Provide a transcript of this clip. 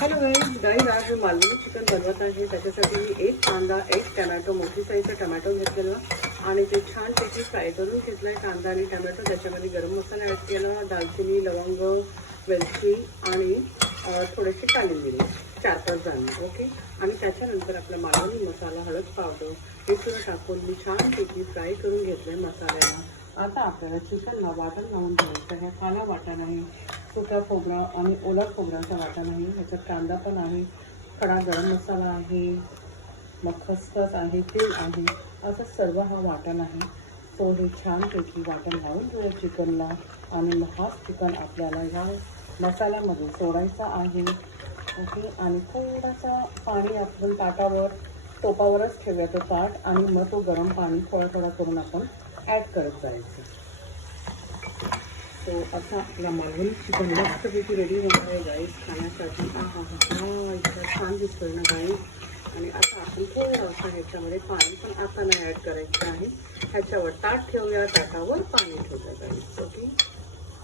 Hello guys, आज मी Malvani chicken बनवत आहे. त्याच्यासाठी मी एक कांदा, एक टमॅटो, मोठी साईजचा टमॅटो घेतलेला आणि ते छानपैकी फ्राय करून घेतला आहे. कांदा आणि टमॅटो, त्याच्यामध्ये गरम मसाला ॲड केला, दालचिनी, लवंग, वेलची आणि थोडेसे काली मिरी, 4-5 दाणे. ओके. आणि त्याच्यानंतर आपला मालवणी मसाला, हळद पावडर हे सगळं टाकून मी छानपैकी फ्राय करून घेतलं आहे मसाल्याला. आता आपल्याला चिकनला वाटण लावून घ्यायचं आहे. काला वाटण आहे, सुका खोबरा आणि ओला खोबऱ्याचा वाटण आहे, ह्याच्यात कांदा पण आहे, खडा गरम मसाला आहे, मग खसखस आहे, तेल आहे, असं सर्व हा वाटण आहे. सो हे छानपैकी वाटण लावून घेऊया चिकनला आणि मग हाच चिकन आपल्याला ह्या मसाल्यामध्ये सोडायचा आहे. ओके. आणि थोडासा पाणी आपण ताटावर टोपावरच ठेवूया ताट आणि मग तो गरम पाणी थोडा थोडा करून आपण ॲड करत जायचं. सो आता आपला मालवणी चिकन मस्तपैकी रेडी होणार आहे गाईस खाण्यासाठी. इतका छान दिसतोय ना गाईस. आणि आता आपण थोडंसं ह्याच्यामध्ये पाणी पण आता नाही ॲड करायचं आहे. ह्याच्यावर ताट ठेवूया, ताटावर पाणी ठेवूया गाईस. ओके.